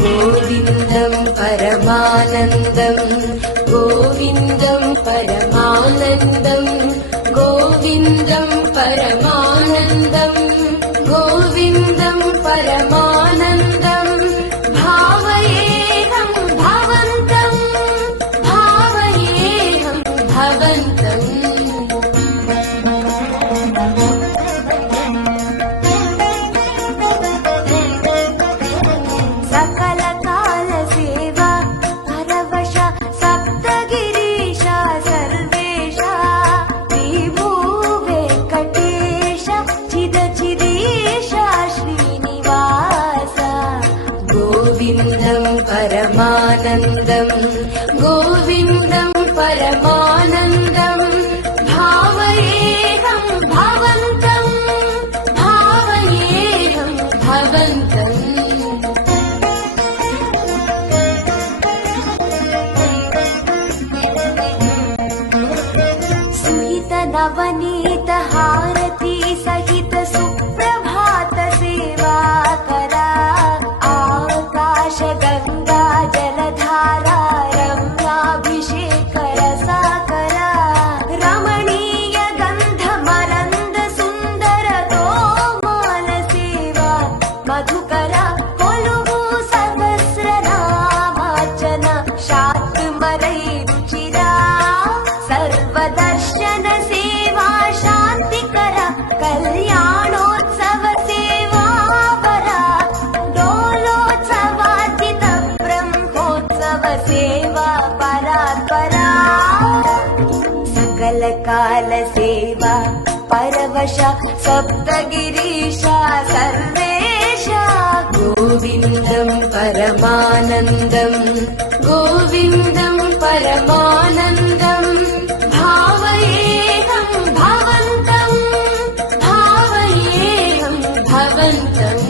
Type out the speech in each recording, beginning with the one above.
गोविन्दं परमानन्दं गोविन्दं परमानन्दं गोविन्दं परमानन्दं गोविन्दं परमानन्दं भावयेऽहं भवन्तं भावयेऽहं भवन्तम् सकल काल सेवा परवश सप्तगिरीश सर्वेश विभू वेङ्कटेश चिदचिदीश श्रीनिवास गोविन्दं परमानन्दं गोविन्दं परमानन्दं भावयेऽहं भवन्तं भावयेऽहं भवन्तम् नवनीत हारती सहित सुप्रभात सेवा करा आकाश गंगा जलधारा रम्याभिषेक रसा करा रमणीय गंध मरंद सुंदर गोमाल सेवा मधुकरा कोलुवु सहस्र नामार्चन शात्मरै रुचिरा सर्वदर्शन कल्याणोत्सव सेवा परा डोलोत्सवार्जित ब्रह्मोत्सव सेवा परात्परा सकल काल सेवा परवश सप्तगिरीश सर्वेश गोविन्दं परमानन्दं गोविन्दं परमानन्दं भावयेऽहं भवन्तं भावयेऽहं भवन्तम्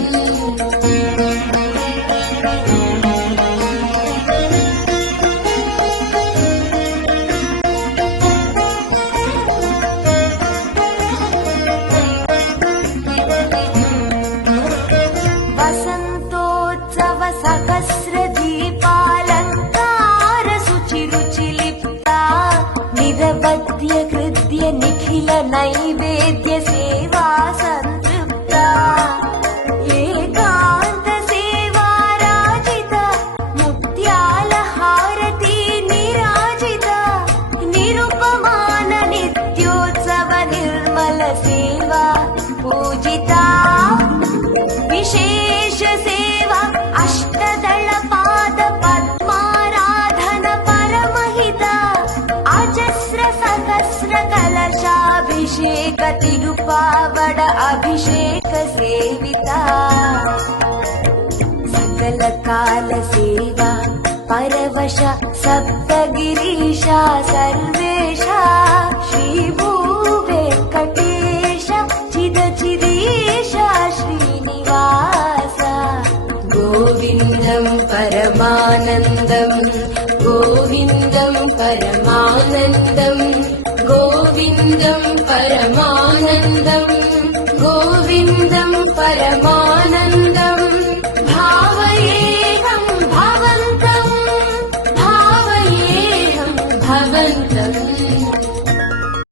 वसन्तोत्सव सहस्र दीपालङ्कार शुचिरुचिलिप्ता निरवध्य कृत्य निखिल नैवेद्य सेवा संतृप्ता एकान्त सेवा राजिता मुक्त्याल हारती निराजिता निरुपमान नित्योत्सव निर्मल सेवा पूजिता विशेष सेवा अष्टदल पाद पद्माराधन परमहिता अजस्र सहस्र कलशाभिषेक तिरुपावड अभिषेक सेविता सकल काल सेवा परवश सप्तगिरीश सर्वेश श्रीभू वेङ्कटेश चिदचिदीश श्रीनिवास गोविन्दं परमानन्दं गोविन्दं परमानन्दं गोविन्दं परमानन्दं गोविन्दं परमानन्दं